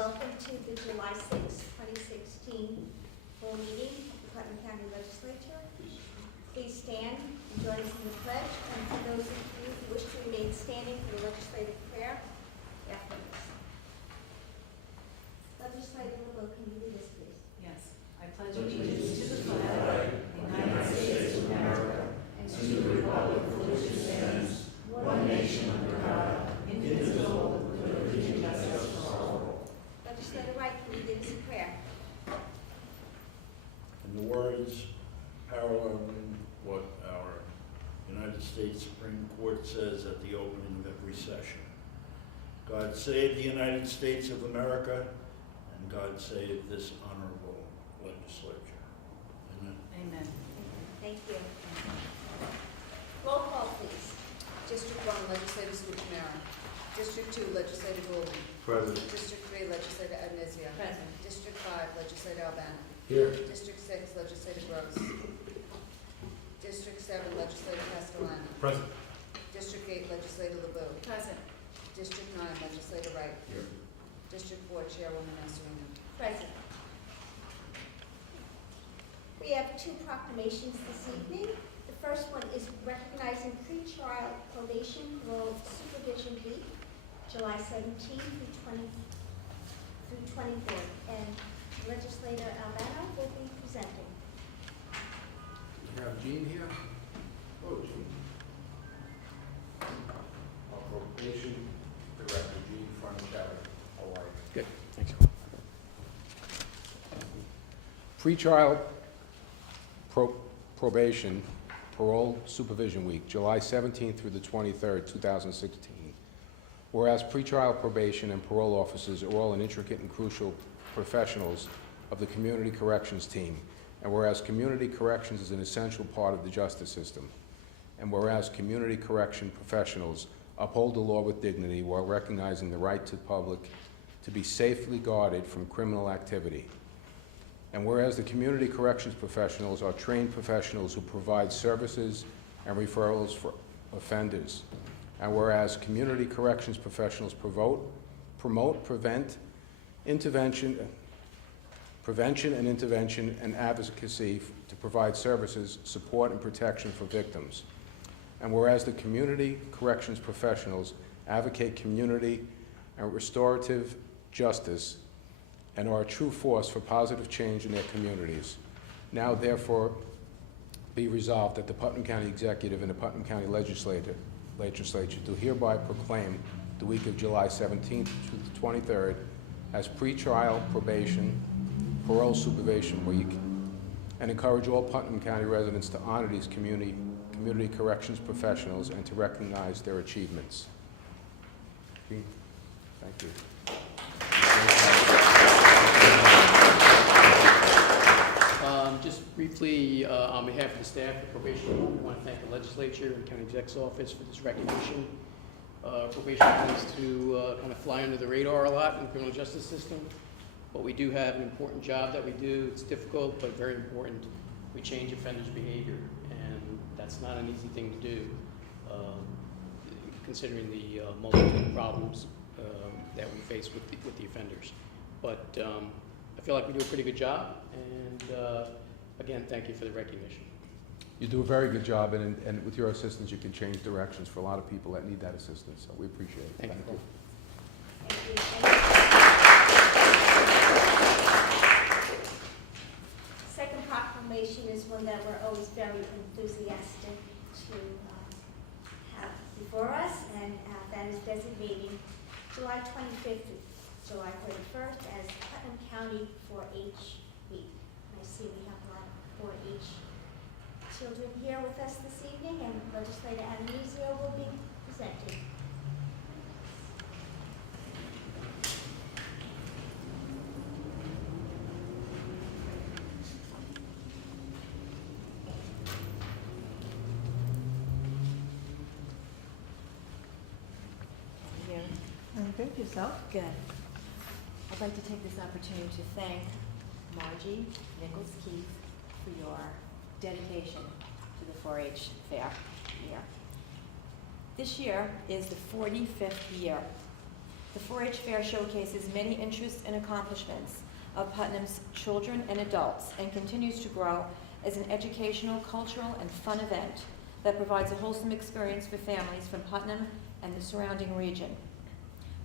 Welcome to the July 6, 2016 full meeting of the Putnam County Legislature. Please stand and join us in the pledge, and for those of you who wish to remain standing for the legislative prayer afterwards. Legislator LeBeau, can you do this, please? Yes. I pledge allegiance to the flag of the United States of America and to the republic for which it stands, one nation under God, indivisible, with liberty and justice for all. Legislator Wright, can you do this prayer? In the words paralleling what our United States Supreme Court says at the opening of every session. God save the United States of America, and God save this honorable legislature. Amen. Amen. Thank you. Roll call, please. District 1, Legislator Scuccinero. District 2, Legislator Goulden. Present. District 3, Legislator Adnizio. Present. District 5, Legislator Albano. Here. District 6, Legislator Gross. District 7, Legislator Castellano. Present. District 8, Legislator LeBeau. Present. District 9, Legislator Wright. Here. District 4, Chairwoman Mastrino. Present. We have two proclamations this evening. The first one is recognizing pre-trial probation parole supervision week, July 17th through 24th, and Legislator Albano will be presenting. We have Jean here. Oh, Jean. Our probation director, Jean Frontelli. How are you? Good, thanks. Pretrial probation parole supervision week, July 17th through the 23rd, 2016. Whereas pretrial probation and parole officers are all intricate and crucial professionals of the community corrections team, and whereas community corrections is an essential part of the justice system, and whereas community correction professionals uphold the law with dignity while recognizing the right to the public to be safely guarded from criminal activity. And whereas the community corrections professionals are trained professionals who provide services and referrals for offenders. And whereas community corrections professionals promote, prevention and intervention and advocacy to provide services, support, and protection for victims. And whereas the community corrections professionals advocate community and restorative justice and are a true force for positive change in their communities. Now, therefore, be resolved that the Putnam County Executive and the Putnam County Legislature do hereby proclaim the week of July 17th to the 23rd as pretrial probation parole supervision week, and encourage all Putnam County residents to honor these community corrections professionals and to recognize their achievements. Thank you. Just briefly, on behalf of the staff of probation, we want to thank the legislature and county exec's office for this recognition. Probation tends to kind of fly under the radar a lot in the criminal justice system, but we do have an important job that we do. It's difficult, but very important. We change offenders' behavior, and that's not an easy thing to do, considering the multitude of problems that we face with the offenders. But I feel like we do a pretty good job, and again, thank you for the recognition. You do a very good job, and with your assistance, you can change directions for a lot of people that need that assistance, so we appreciate it. Thank you. Thank you. Second proclamation is one that we're always very enthusiastic to have before us, and that is designating July 25th to July 31st as Putnam County 4-H Week. I see we have a lot of 4-H children here with us this evening, and Legislator Adnizio will be presenting. I'm good. Yourself? Good. I'd like to take this opportunity to thank Margie Nichols-Keefe for your dedication to the 4-H fair year. This year is the 45th year The 4-H Fair showcases many interests and accomplishments of Putnam's children and adults and continues to grow as an educational, cultural, and fun event that provides a wholesome experience for families from Putnam and the surrounding region.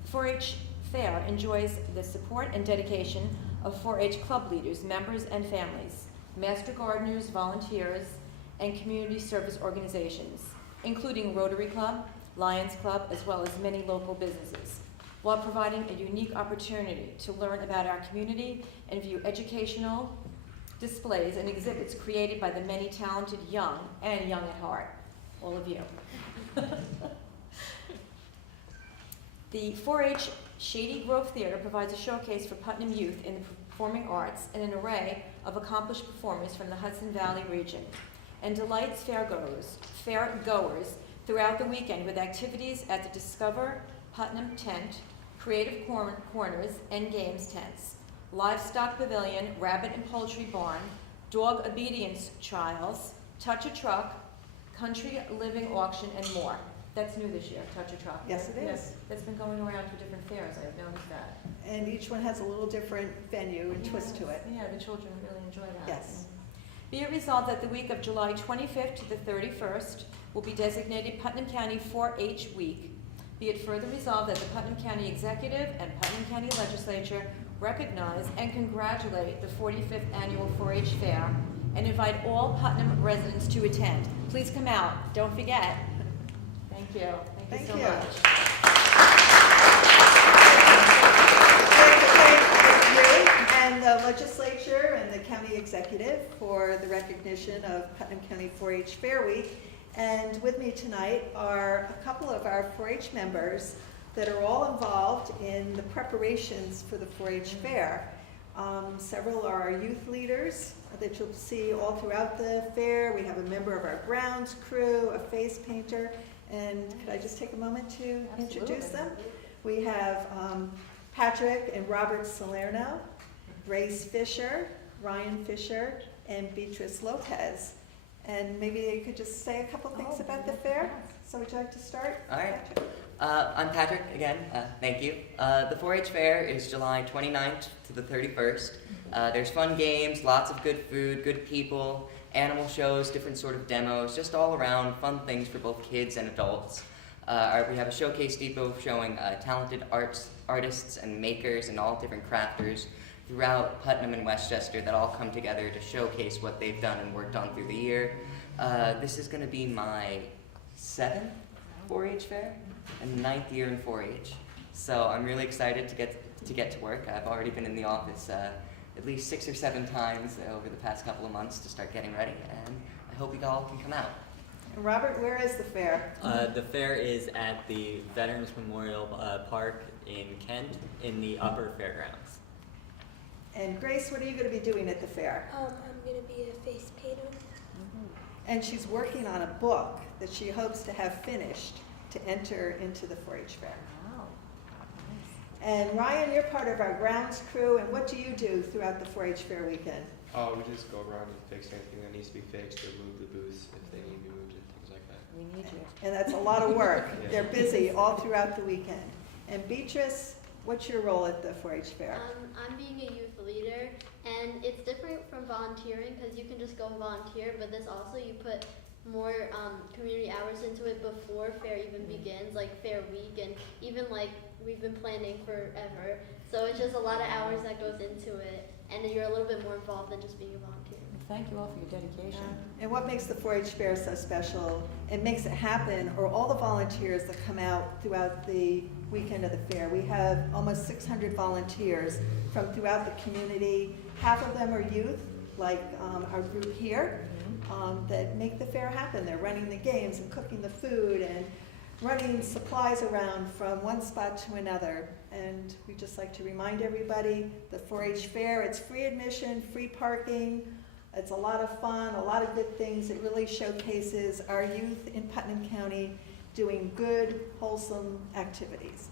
The 4-H Fair enjoys the support and dedication of 4-H club leaders, members, and families, master gardeners, volunteers, and community service organizations, including Rotary Club, Lions Club, as well as many local businesses, while providing a unique opportunity to learn about our community and view educational displays and exhibits created by the many talented young and young at heart, all of you. The 4-H Shady Grove Theater provides a showcase for Putnam youth in the performing arts and an array of accomplished performers from the Hudson Valley region, and delights fairgoers throughout the weekend with activities at the Discover Putnam Tent, Creative Corners, and Games Tents, Livestock Pavilion, Rabbit and Poultry Barn, Dog Obedience Trials, Touch a Truck, Country Living Auction, and more. That's new this year, Touch a Truck. Yes, it is. That's been going around to different fairs, I've noticed that. And each one has a little different venue and twist to it. Yeah, the children really enjoy that. Yes. Be it resolved that the week of July 25th to the 31st will be designated Putnam County 4-H Week. Be it further resolved that the Putnam County Executive and Putnam County Legislature recognize and congratulate the 45th Annual 4-H Fair and invite all Putnam residents to attend. Please come out, don't forget. Thank you. Thank you so much. Thank you and the legislature and the county executive for the recognition of Putnam County 4-H Fair Week. And with me tonight are a couple of our 4-H members that are all involved in the preparations for the 4-H Fair. Several are our youth leaders that you'll see all throughout the fair. We have a member of our grounds crew, a face painter, and could I just take a moment to introduce them? We have Patrick and Robert Salerno, Grace Fisher, Ryan Fisher, and Beatrice Lopez. And maybe you could just say a couple things about the fair. So would you like to start? All right. Patrick? I'm Patrick again. Thank you. The 4-H Fair is July 29th to the 31st. There's fun games, lots of good food, good people, animal shows, different sort of demos, just all around fun things for both kids and adults. We have a showcase depot showing talented artists and makers and all different crafters throughout Putnam and Westchester that all come together to showcase what they've done and worked on through the year. This is going to be my 7th 4-H fair and 9th year in 4-H. So I'm really excited to get to work. I've already been in the office at least 6 or 7 times over the past couple of months to start getting ready, and I hope you all can come out. And Robert, where is the fair? The fair is at the Veterans Memorial Park in Kent in the upper fairgrounds. And Grace, what are you going to be doing at the fair? I'm going to be a face painter. And she's working on a book that she hopes to have finished to enter into the 4-H fair. Wow. And Ryan, you're part of our grounds crew, and what do you do throughout the 4-H fair weekend? We just go around and fix anything that needs to be fixed or move the booths if they need to be moved and things like that. We need you. And that's a lot of work. Yeah. They're busy all throughout the weekend. And Beatrice, what's your role at the 4-H fair? I'm being a youth leader, and it's different from volunteering because you can just go volunteer, but this also you put more community hours into it before fair even begins, like fair week, and even like we've been planning forever. So it's just a lot of hours that goes into it, and you're a little bit more involved than just being a volunteer. Thank you all for your dedication. And what makes the 4-H fair so special and makes it happen are all the volunteers that come out throughout the weekend of the fair. We have almost 600 volunteers from throughout the community. Half of them are youth, like our group here, that make the fair happen. They're running the games and cooking the food and running supplies around from one spot to another. And we just like to remind everybody, the 4-H fair, it's free admission, free parking. It's a lot of fun, a lot of good things. It really showcases our youth in Putnam County doing good, wholesome activities.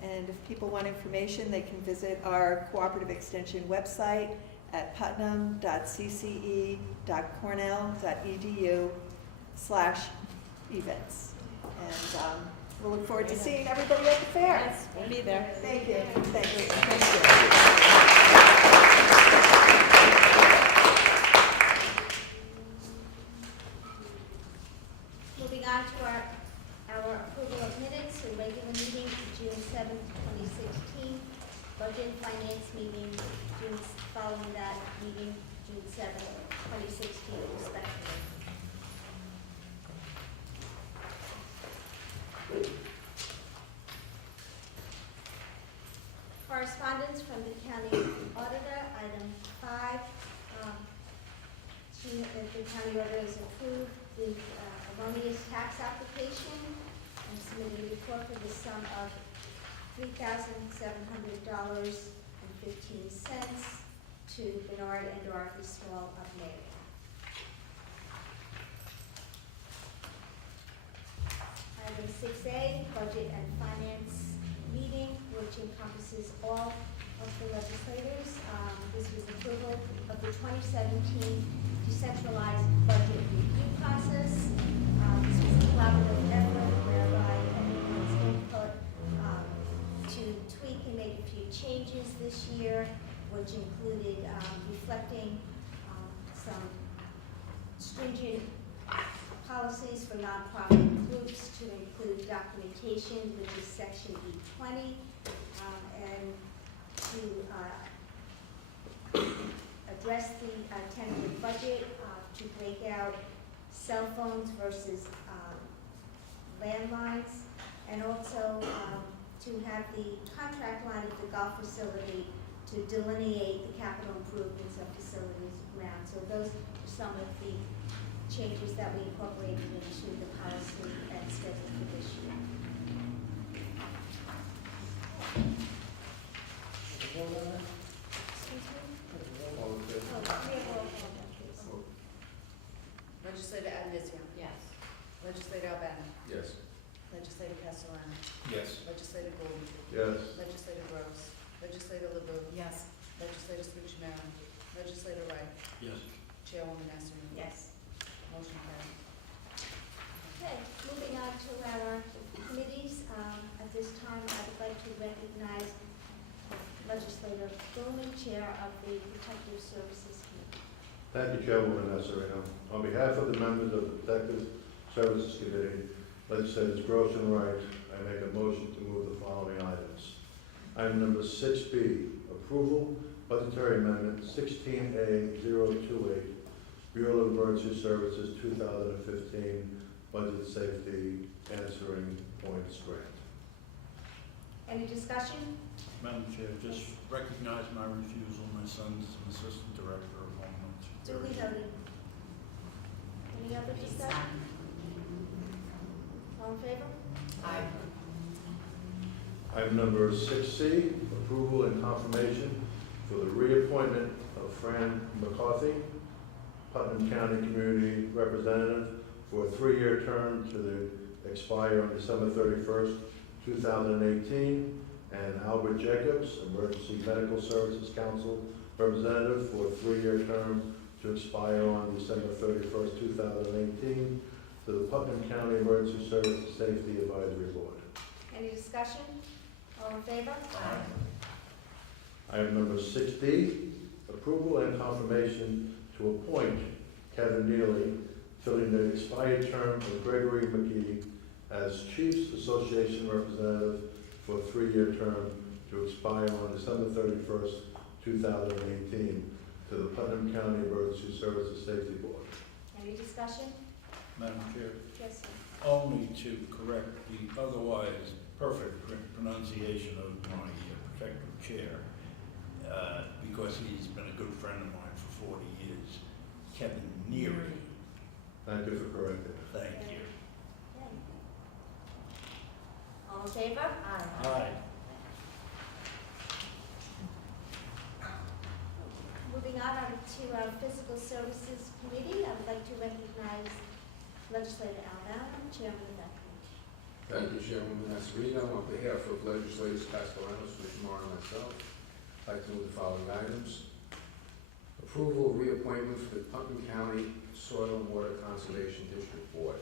And if people want information, they can visit our Cooperative Extension website at putnam.cce.cornell.edu/events. And We'll look forward to seeing everybody at the fair. Yes, we'll be there. Thank you. Thank you. Thank you. Moving on to our approval of minutes, the regular meeting, June 7th, 2016, budget and finance meeting, following that meeting, June 7th, 2016, respectively. Correspondence from the county auditor, item 5. The county auditor has approved the erroneous tax application and submitted a report for the sum of $3,700.15 to Bernard and Dorothy Small of Marion. Item 6A, budget and finance meeting, which encompasses all of the legislators. This was approval of the 2017 decentralized budget review process. This was a collaborative effort whereby everyone's input to tweak and make a few changes this year, which included reflecting some stringent policies for nonprofit groups to include documentation, which is section E20, and to address the tentative budget, to break out cell phones versus landlines, and also to have the contract line of the golf facility to delineate the capital improvements of facilities around. So those are some of the changes that we incorporated into the policy and schedule for this year. Excuse me? All in favor? Oh, we have roll call, please. Legislator Adamisian. Yes. Legislator Albano. Yes. Legislator Castellano. Yes. Legislator Gould. Yes. Legislator Gross. Legislator LeBeau. Yes. Legislator Scucciamero. Legislator Wright. Yes. Chairwoman Nasser. Yes. Motion carried. Okay, moving on to our committees. At this time, I would like to recognize Legislator Bowman, Chair of the Protective Services Committee. Thank you, Chairwoman Nasarino. On behalf of the members of the Protective Services Committee, Legislators Gross and Wright, I make a motion to move the following items. Item number 6B, approval budgetary amendment 16A028, Bureau of Emergency Services 2015 Budget Safety Answering Points Grant. Any discussion? Madam Chair, just recognize my refusal. My son's an Assistant Director of Homeland Duly Security. noted. Any other discussion? All in favor? Aye. Item number 6C, approval and confirmation for the reappointment of Fran McCarthy, Putnam County Community Representative, for a 3-year term to expire on December 31st, 2018, and Albert Jacobs, Emergency Medical Services Council Representative, for a 3-year term to expire on December 31st, 2018, to the Putnam County Emergency Services Safety Advisory Board. Any discussion? All in favor? Item number 6D, approval and confirmation to appoint Kevin Neely, filling the expired term of Gregory McKee as Chiefs Association Representative for a 3-year term to expire on December 31st, 2018, to the Putnam County Emergency Services Safety Board. Any discussion? Madam Chair, Yes, sir. only to correct the otherwise perfect pronunciation of my protective chair, because he's been a good friend of mine for 40 years, Kevin Neary. Thank you for correcting. Thank you. Okay. All in favor? Aye. Moving on to our Physical Services Committee, I would like to recognize Legislator Albano, Chairman of that committee. Thank you, Chairwoman Nasarino. On behalf of Legislators Castellanos, Schumacher, and myself, I'd like to move the following items. Approval of reappointment for the Putnam County Soil and Water Conservation District Board.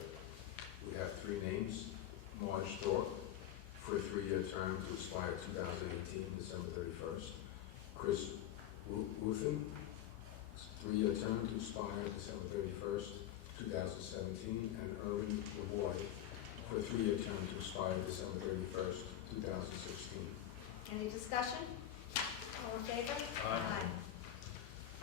We have 3 names. Marge Thorpe for a 3-year term to expire 2018, December 31st. Chris Ruthin, 3-year term to expire December 31st, 2017. And Erwin Lavoy for a 3-year term to expire December 31st, 2016. Any discussion? All in favor? Aye.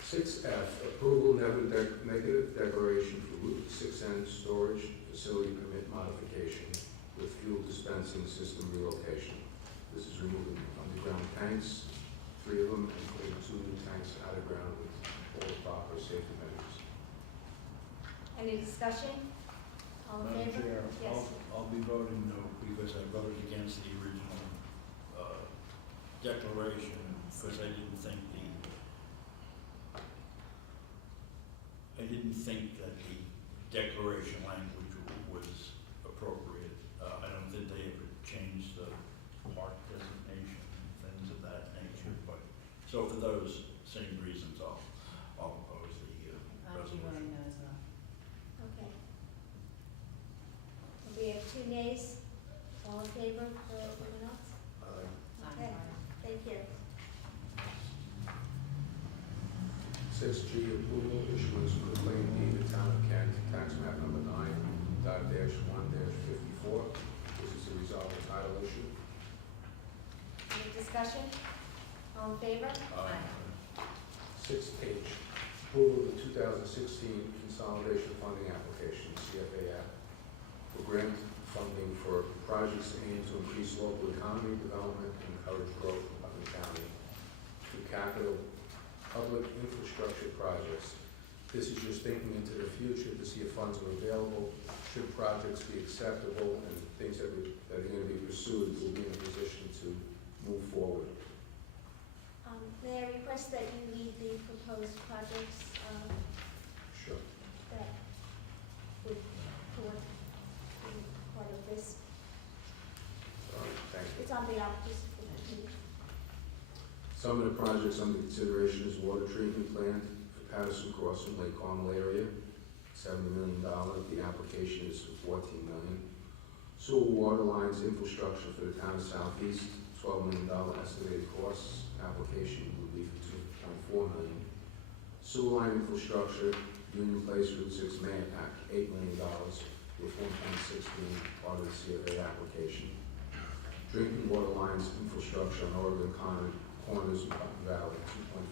6F, approval negative declaration for Route 6N storage facility permit modification with fuel dispensing system relocation. This is removing underground tanks, 3 of them, and putting 2 new tanks out of ground with all the proper safety measures. Any discussion? All in Madam favor? Chair, Yes. I'll be voting no because I voted against the original declaration because I didn't think that the declaration language was appropriate. I don't think they ever changed the park designation, things of that nature. But so for those same reasons, I'll oppose the resolution. Okay. We have 2 nays. All in favor for everyone else? Okay, thank you. 6G, approval issuance of the claim deed to Town of Kent, tax map number 9.1-54. This is to resolve the title issue. Any discussion? All in favor? 6H, approval of the 2016 consolidation funding application, CFA Act, for grant funding for projects aimed to increase local economy development and encourage growth in Putnam County through capital public infrastructure projects. This is just thinking into the future to see if funds are available, should projects be acceptable, and things that are going to be pursued, we'll be in a position to move forward. May I request that you read the proposed projects Sure. that would be part of this? Thank you. It's on the opposite. Some of the projects under consideration is water treatment plant for Patterson Crossing, Lake Carmel area, $70 million. The application is for $14 million. Sewer water lines infrastructure for the town of Southeast, $12 million estimated costs. Application would be for $2.4 million. Sewer line infrastructure, Union Place, Route 6, Mayapack, $8 million with $1.6 million part of the CFA application. Drinking water lines infrastructure on Oregon Corners in Putnam Valley,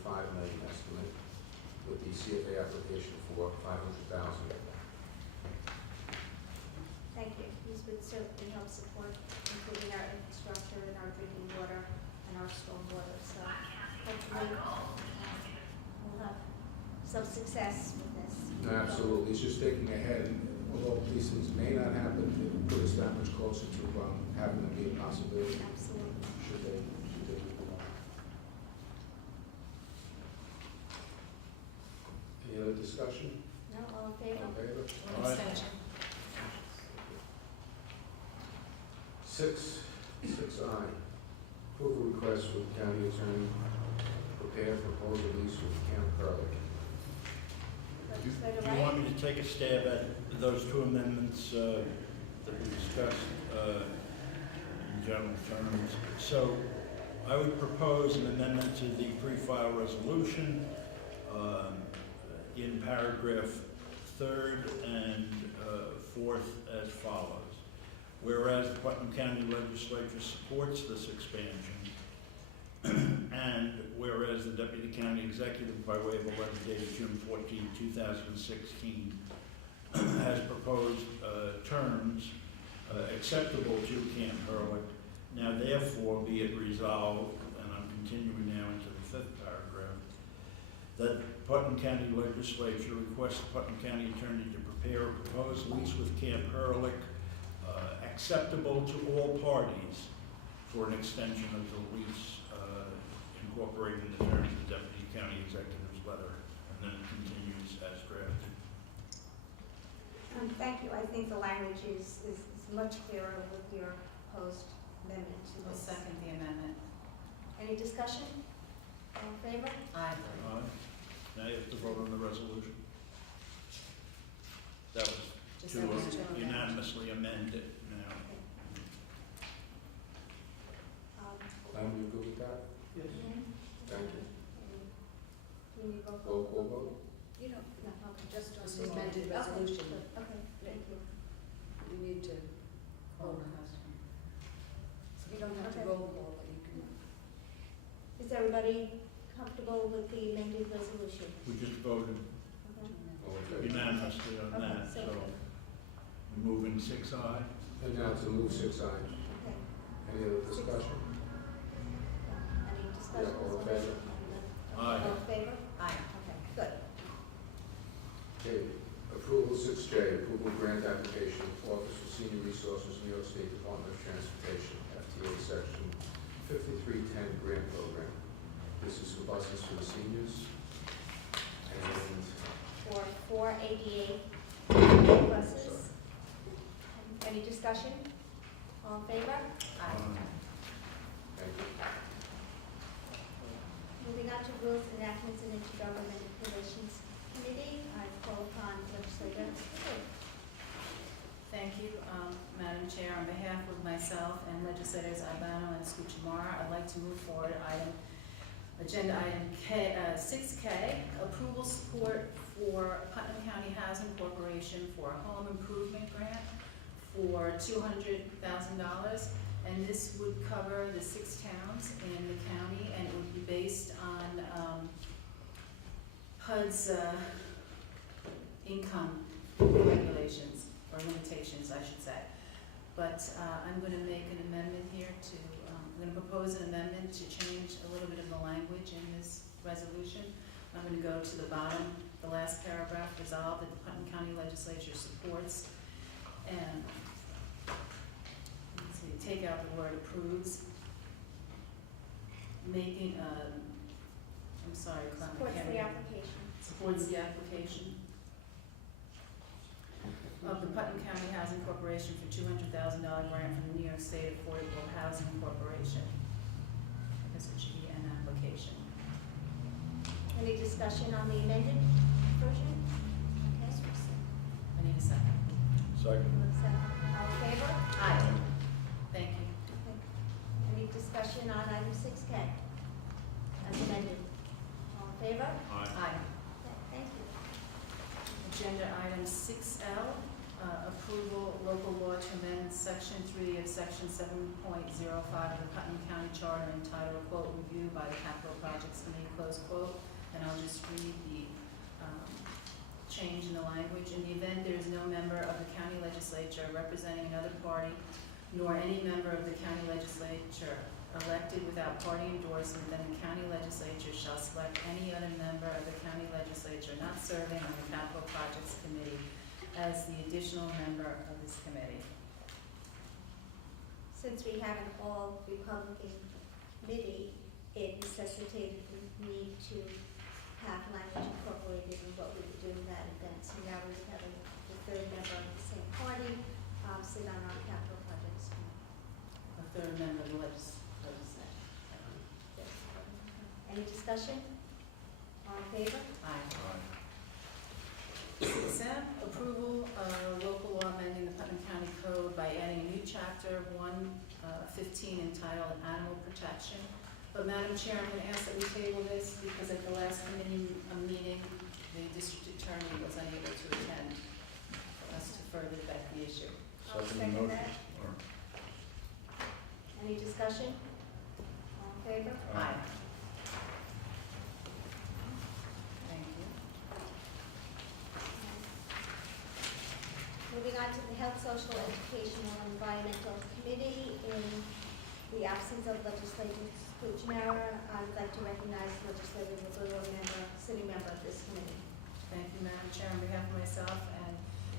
$2.5 million estimate, with the CFA application for $500,000. Thank you. These would certainly help support improving our infrastructure and our drinking water and our stormwater. So hopefully we'll have some success with this. Absolutely, it's just thinking ahead, and although these things may not happen, it will put us that much closer to having them be a possibility. Absolutely. Should they move on. Any other discussion? No, all in favor? All in favor? Aye. Abstention. 6I, approval request for the county attorney to prepare proposal lease with Camp Curley. Legislator Do you Wright? want me to take a stab at those 2 amendments that we discussed in general terms? So I would propose an amendment to the pre-file resolution in paragraph 3rd and 4th as follows. Whereas the Putnam County Legislature supports this expansion, and whereas the Deputy County Executive, by way of a letter dated June 14, 2016, has proposed terms acceptable to Camp Hurlick, now therefore be it resolved, and I'm continuing now into the 5th paragraph, that Putnam County Legislature requests the Putnam County Attorney to prepare a proposed lease with Camp Hurlick acceptable to all parties for an extension of the lease incorporating the terms of the Deputy County Executive's letter, and then it continues as drafted. Thank you. I think the language is much clearer with your proposed amendment to I'll this. second the amendment. Any discussion? All in favor? Aye. Now you have to vote on the resolution. That was Just to have to amend. unanimously amend it now. Adam, you good with that? Yes. Thank you. Can you go Roll call vote? You don't, No, okay. just on Just the amended Okay, resolution. good. Okay, thank you. You need to vote. You don't have to Okay. roll call, but you can. Is everybody comfortable with the amended resolution? We just voted Okay. All in favor? unanimously on Okay, that, so, so we're moving 6I. And now to move 6I. okay. Any other discussion? Any discussion? Yeah, all in favor? Aye. All in favor? Aye. Okay, good. Okay, approval 6J, approval grant application, Office for Senior Resources, New York State Department of Transportation, FTA Section 5310 Grant Program. This is for buses for the seniors. And For 4 ADA buses. Any discussion? All in favor? thank you. Moving on to Rules, Enactments, and Intergovernmental Relations Committee, I call upon legislator. Thank you, Madam Chair. On behalf of myself and legislators Albano and Scuchamara, I'd like to move forward agenda item 6K, approval support for Putnam County Housing Corporation for a home improvement grant for $200,000. And this would cover the 6 towns in the county, and it would be based on HUD's income regulations, or limitations, I should say. But I'm going to make an amendment here to, I'm going to propose an amendment to change a little bit of the language in this resolution. I'm going to go to the bottom, the last paragraph, resolved that the Putnam County Legislature supports, and let's see, take out the word approves, making, I'm sorry, Clem, I Supports can't the read. application. Supports the application of the Putnam County Housing Corporation for $200,000 grant from the New York State Affordable Housing Corporation. I guess it should be an application. Any discussion on the amended version? Okay. I need a second. Second. All in favor? Aye. Thank you. Any discussion on item 6K as amended? All in favor? Aye. Aye. Okay, thank you. Agenda item 6L, approval local law to amend section 3 of section 7.05 of the Putnam County Charter entitled quote review by the Capital Projects Committee, close quote. And I'll just read the change in the language. In the event there is no member of the county legislature representing another party, nor any member of the county legislature elected without party endorsement, then the county legislature shall select any other member of the county legislature not serving on the Capital Projects Committee as the additional member of this committee. Since we have an all-Republican committee, it necessitated the need to have language incorporated in what we would do in that event. So now we're having the third member of the same party sit on our capital projects committee. A third member of the legislature. Any discussion? All in favor? Aye. Aye. 6M, approval of local law amending the Putnam County Code by adding a new chapter 115 entitled Animal Protection. But Madam Chair, I'm going to ask that we table this because at the last committee meeting, the district attorney was unable to attend for us to further vet the issue. I'll Second second motion. that. Or- Any discussion? All in favor? Aye. Thank you. Moving on to the Health, Social, Educational, and Environmental Committee, in the absence of Legislator Scuchamara, I would like to recognize Legislator Roberto, sitting member of this committee. Thank you, Madam Chair. On behalf of myself and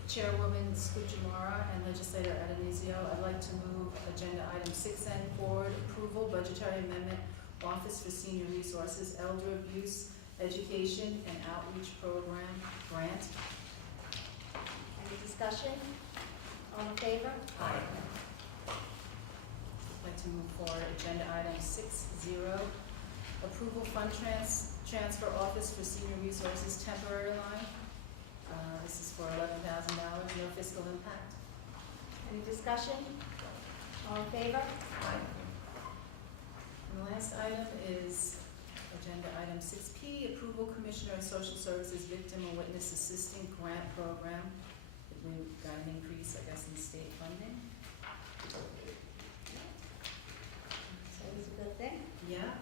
Chairwoman Scuchamara and Legislator Adenizio, I'd like to move agenda item 6N forward, approval, budgetary amendment, Office for Senior Resources, Elder Abuse, Education, and Outreach Program grant. Any discussion? All in favor? Aye. I'd like to move forward agenda item 6.0, approval fund transfer Office for Senior Resources temporary line. This is for $11,000, no fiscal impact. Any discussion? All in favor? Aye. And the last item is agenda item 6P, approval Commissioner of Social Services Victim and Witness Assisting Grant Program. We got an increase, I guess, in state funding. So it's a good thing. Yeah.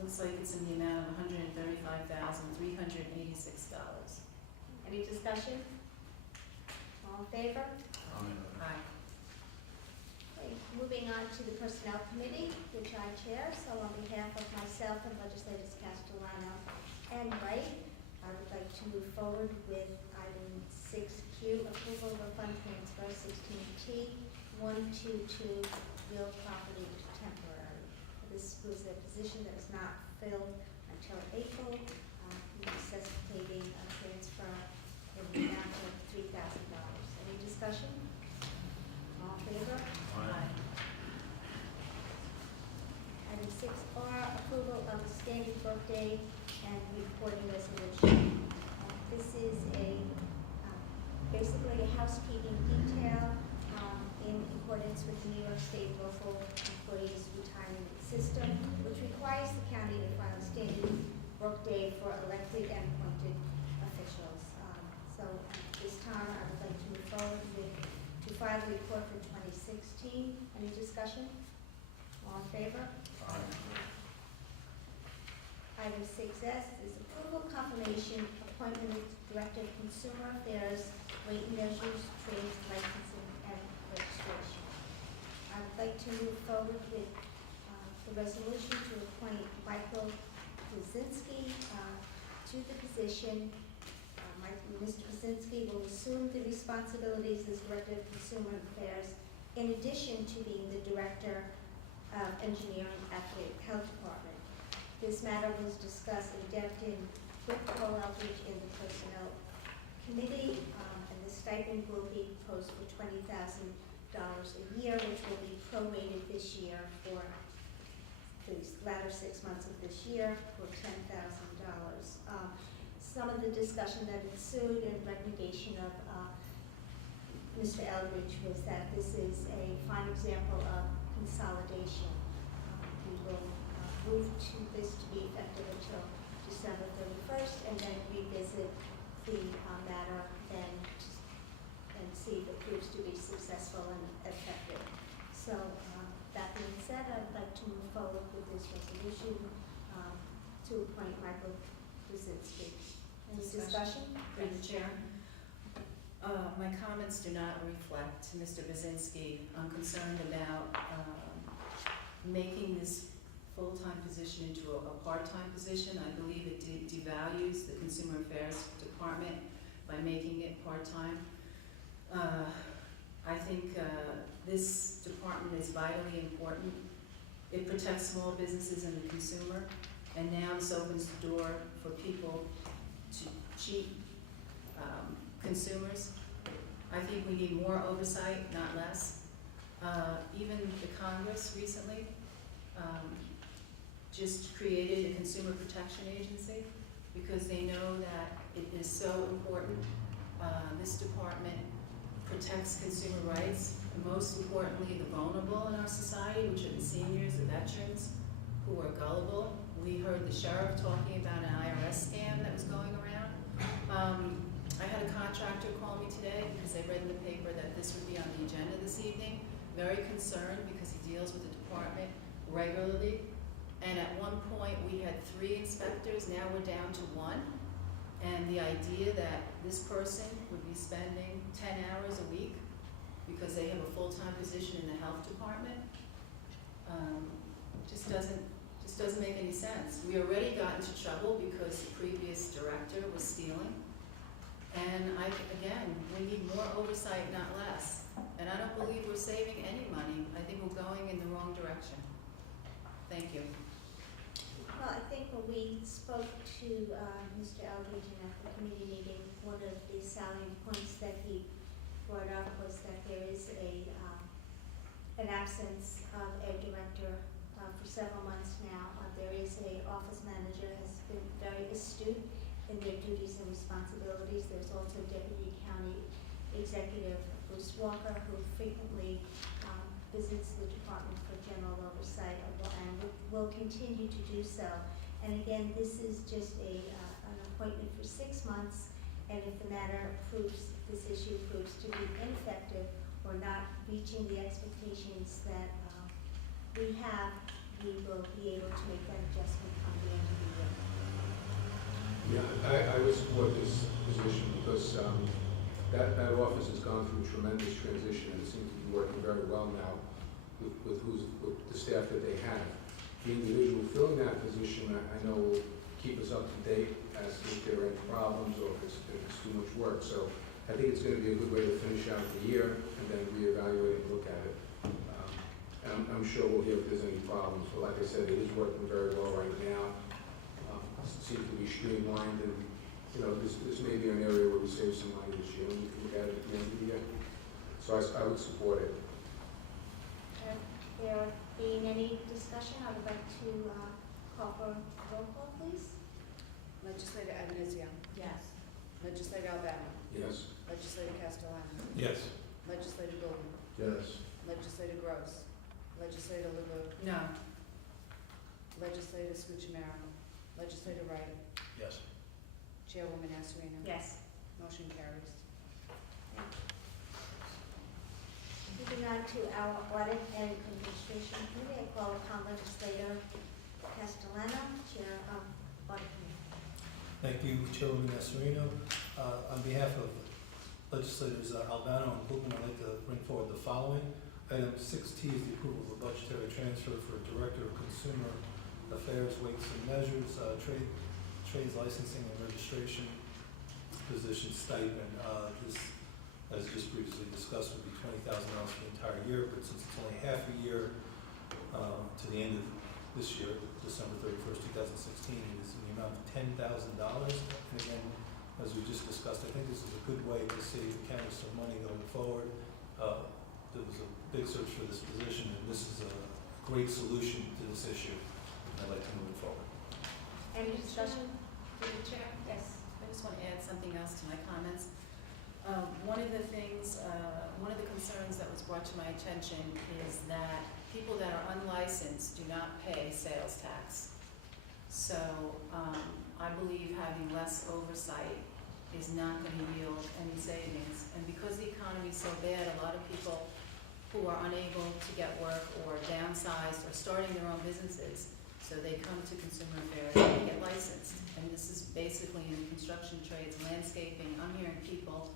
Looks like it's in the amount of $135,386. Any discussion? All in favor? Aye. Okay, moving on to the Personnel Committee, which I chair. So on behalf of myself and legislators Castellano and Wright, I would like to move forward with item 6Q, approval of a fund transfer 16T 122 real property to temporary. This was a position that was not filled until April, necessitating a transfer in the amount of $3,000. Any discussion? All in favor? Aye. Item 6R, approval of the standard workday and reporting resolution. This is basically a housekeeping detail in accordance with the New York State Local Employees Retirement System, which requires the county to file a standard workday for elected and appointed officials. So at this time, I would like to move forward to file the report for 2016. Any discussion? All in favor? Item 6S is approval confirmation appointment of Director of Consumer Affairs, weight and measures, trades, licensing, and registration. I would like to move forward with the resolution to appoint Michael Brzezinski to the position. Mr. Brzezinski will assume the responsibilities as Director of Consumer Affairs in addition to being the Director of Engineering at the Health Department. This matter was discussed in depth with Paul Eldridge in the Personnel Committee, and the stipend will be posted for $20,000 a year, which will be prorated this year for the latter 6 months of this year for $10,000. Some of the discussion that ensued and recommendation of Mr. Eldridge was that this is a fine example of consolidation. We will move to this to be effective until December 31st, and then revisit the matter and see if it proves to be successful and effective. So that being said, I'd like to move forward with this resolution to appoint Michael Brzezinski. Any discussion? Through the chair. My comments do not reflect Mr. Brzezinski. I'm concerned about making this full-time position into a part-time position. I believe it devalues the Consumer Affairs Department by making it part-time. I think this department is vitally important. It protects small businesses and the consumer, and now this opens the door for people to cheat consumers. I think we need more oversight, not less. Even the Congress recently just created a consumer protection agency because they know that it is so important. This department protects consumer rights, and most importantly, the vulnerable in our society, which are the seniors, the veterans, who are gullible. We heard the sheriff talking about an IRS scam that was going around. I had a contractor call me today because they read in the paper that this would be on the agenda this evening. Very concerned because he deals with the department regularly. And at one point we had 3 inspectors, now we're down to 1. And the idea that this person would be spending 10 hours a week because they have a full-time position in the health department just doesn't make any sense. We already got into trouble because the previous director was stealing. And again, we need more oversight, not less. And I don't believe we're saving any money. I think we're going in the wrong direction. Thank you. Well, I think when we spoke to Mr. Eldridge at the committee meeting, one of the salient points that he brought up was that there is an absence of a director for several months now. There is an office manager has been very astute in their duties and responsibilities. There's also Deputy County Executive Bruce Walker, who frequently visits the department for general oversight and will continue to do so. And again, this is just an appointment for 6 months, and if the matter proves, this issue proves to be ineffective or not reaching the expectations that we have, we will be able to make that adjustment come the end of the year. Yeah, I would support this position because that office has gone through tremendous transition and it seems to be working very well now with the staff that they have. The individual filling that position, I know will keep us up to date as if there are any problems or if it's too much work. So I think it's going to be a good way to finish out the year and then reevaluate and look at it. And I'm sure we'll hear if there's any problems, but like I said, it is working very well right now. It seems to be streamlined, and this may be an area where we save some money this year, and we can look at it at the end of the year. So I would support it. There being any discussion, I would like to call for a roll call, please. Legislator Avenizio. Yes. Legislator Albano. Yes. Legislator Castellano. Yes. Legislator Goldman. Yes. Legislator Gross. Legislator LeBeau. No. Legislator Scuchamero. Legislator Ryder. Yes. Chairwoman Astorino. Yes. Motion carries. Moving on to our audit and administration committee, I call upon legislator Castellano, chair of audit committee. Thank you, Chairwoman Astorino. On behalf of legislators Albano and Putnam, I'd like to bring forward the following. Item 6T is the approval of a budgetary transfer for Director of Consumer Affairs, Weights and Measures, Trades Licensing and Registration position stipend. This, as just previously discussed, would be $20,000 for the entire year, but since it's only half a year to the end of this year, December 31st, 2016, it is in the amount of $10,000. And again, as we just discussed, I think this is a good way to save the county some money going forward. There was a big search for this position, and this is a great solution to this issue. I'd like to move it forward. Any discussion? Through the chair? Yes. I just want to add something else to my comments. One of the things, one of the concerns that was brought to my attention is that people that are unlicensed do not pay sales tax. So I believe having less oversight is not going to yield any savings. And because the economy is so bad, a lot of people who are unable to get work or downsized or starting their own businesses, so they come to Consumer Affairs and they get licensed. And this is basically in construction trades, landscaping. I'm hearing people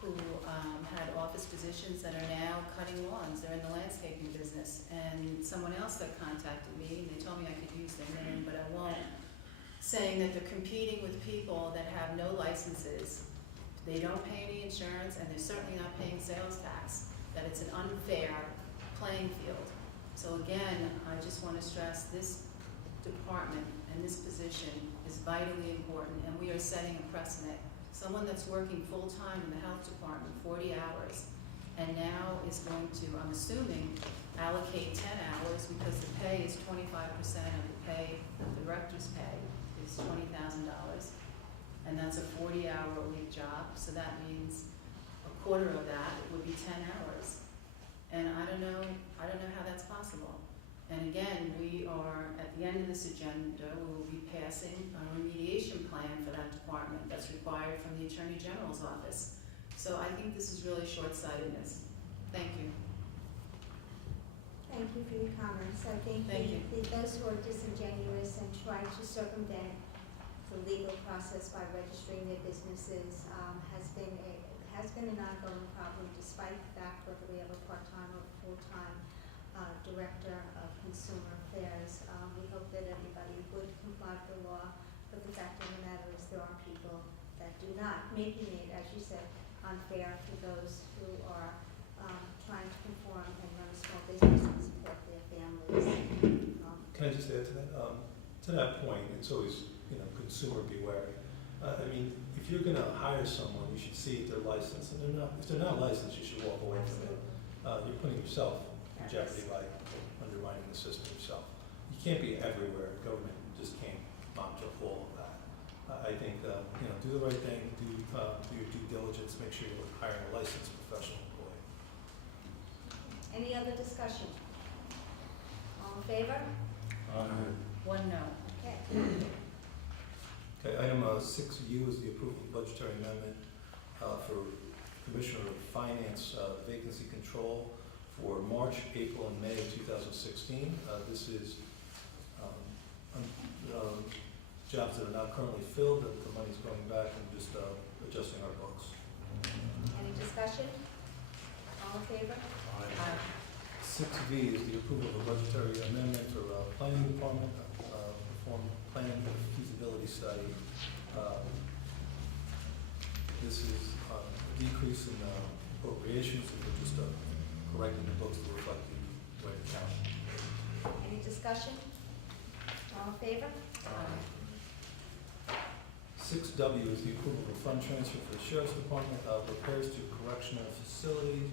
who had office positions that are now cutting lawns. They're in the landscaping business. And someone else that contacted me, and they told me I could use their name, but I won't, saying that they're competing with people that have no licenses. They don't pay any insurance, and they're certainly not paying sales tax, that it's an unfair playing field. So again, I just want to stress this department and this position is vitally important, and we are setting a precedent. Someone that's working full-time in the health department, 40 hours, and now is going to, I'm assuming, allocate 10 hours because the pay is 25% of the pay, the director's pay is $20,000, and that's a 40-hour-a-week job, so that means a quarter of that would be 10 hours. And I don't know how that's possible. And again, we are, at the end of this agenda, we will be passing a remediation plan for that department that's required from the Attorney General's office. So I think this is really short-sightedness. Thank you. Thank you for your comments. I think those who are disingenuous and try to circumvent the legal process by registering their businesses has been an ongoing problem, despite the fact whether we have a part-time or full-time director of consumer affairs. We hope that everybody would comply with the law, but the fact of the matter is there are people that do not, making it, as you said, unfair for those who are trying to conform and run a small business and support their families. Can I just add to that? To that point, it's always, consumer beware. I mean, if you're going to hire someone, you should see if they're licensed. And if they're not licensed, you should walk away from it. You're putting yourself in jeopardy by undermining the system yourself. You can't be everywhere. Government just can't monitor all of that. I think, do the right thing, do your due diligence, make sure you're hiring a licensed professional employee. Any other discussion? All in favor? One no. Okay. Okay, item 6U is the approval of budgetary amendment for Commissioner of Finance vacancy control for March, April, and May of 2016. This is jobs that are not currently filled, that the money's going back and just adjusting our books. Any discussion? All in favor? 6V is the approval of a budgetary amendment for planning department, perform planning feasibility study. This is a decrease in appropriations, and we're just correcting the books to reflect the way it counts. Any discussion? All in favor? 6W is the approval of a fund transfer for the Sheriff's Department, repairs to correctional facilities.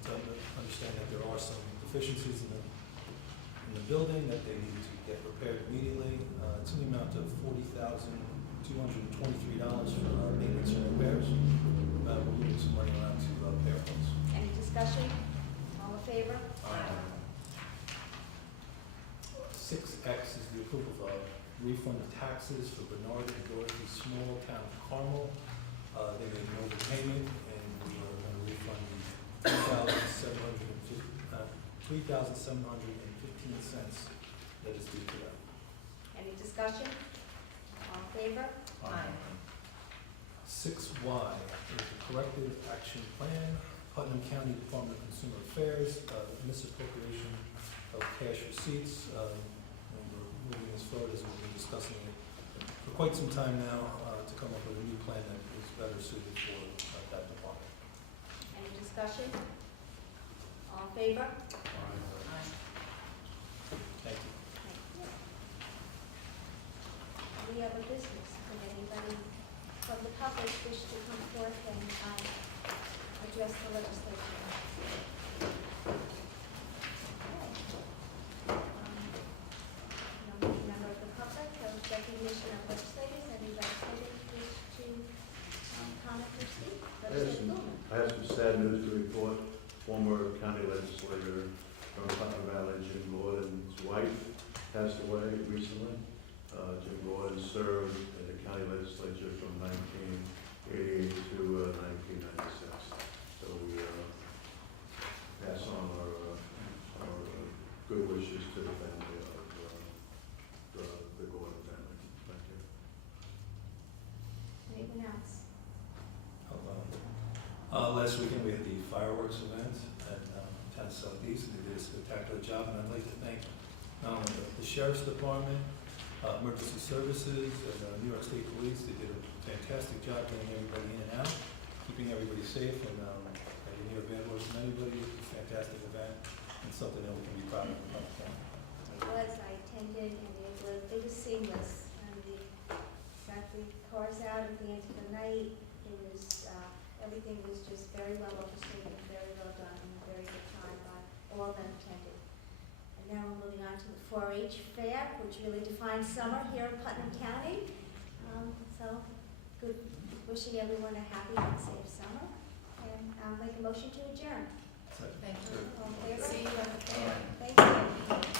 To understand that there are some deficiencies in the building that they need to get repaired immediately. It's in the amount of $40,223 for maintenance and repairs. We're moving some money around to pay our bills. Any discussion? All in favor? 6X is the approval of refund of taxes for Bernard and Dorothy Small, Town of Carmel. They made an overpayment, and we are going to refund the $3,715 that is due to them. Any discussion? All in favor? 6Y is the corrective action plan, Putnam County Department of Consumer Affairs, misappropriation of cash receipts. And we're moving this forward as we've been discussing it for quite some time now to come up with a new plan that is better suited for that department. Any discussion? All in favor? Thank you. Thank you. Any other business? Could anybody from the public wish to come forth and address the legislature? No member of the public, recognition of legislators. Any legislators wish to comment or speak? Representative Blumer. I have some sad news to report. Former county legislator from Putnam Valley, Jim Gordon's wife, passed away recently. Jim Gordon served in the county legislature from 1988 to 1996. So we pass on our good wishes to the family of the Gordon family. Thank you. Anyone else? Last weekend we had the fireworks event at Town Southeast, and they did a spectacular job, and I'd like to thank not only the Sheriff's Department, Emergency Services, and New York State Police. They did a fantastic job getting everybody in and out, keeping everybody safe, and I didn't hear a bad word from anybody. It was a fantastic event, and something that we can be proud of. It was, I attended, and it was seamless. And we got the cars out at the end of the night. It was, everything was just very well orchestrated, very well done, and a very good time by all that attended. And now we're moving on to the 4-H fair, which really defines summer here in Putnam County. So, good, wishing everyone a happy and safe summer. And I'll make a motion to adjourn. Thank you. All in favor? See you at the fair. Thank you.